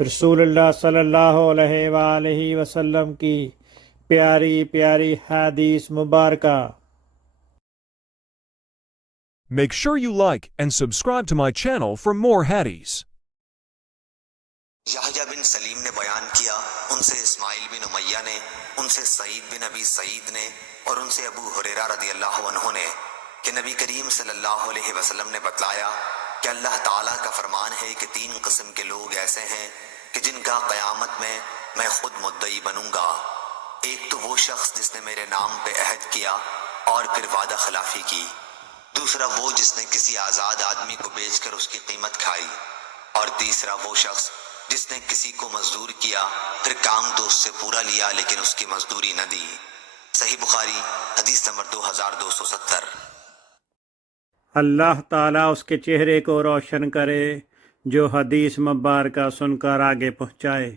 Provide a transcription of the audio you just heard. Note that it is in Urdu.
رسول اللہ صلی اللہ علیہ وآلہ وسلم کی پیاری پیاری حدیث مبارکہ۔ Make sure you like and subscribe to my channel for more hadiths. یحییٰ بن سلیم نے بیان کیا، ان سے اسماعیل بن امیہ نے، ان سے سعید بن ابی سعید نے، اور ان سے ابو ہریرہ رضی اللہ عنہ نے کہ نبی کریم صلی اللہ علیہ وسلم نے بتلایا کہ اللہ تعالیٰ کا فرمان ہے کہ 3 قسم کے لوگ ایسے ہیں کہ جن کا قیامت میں خود مدعی بنوں گا۔ ایک تو وہ شخص جس نے میرے نام پہ عہد کیا اور پھر وعدہ خلافی کی، دوسرا وہ جس نے کسی آزاد آدمی کو بیچ کر اس کی قیمت کھائی، اور تیسرا وہ شخص جس نے کسی کو مزدور کیا پھر کام تو اس سے پورا لیا لیکن اس کی مزدوری نہ دی۔ صحیح بخاری حدیث نمبر 2270۔ اللہ تعالیٰ اس کے چہرے کو روشن کرے جو حدیث مبارکہ سن کر آگے پہنچائے۔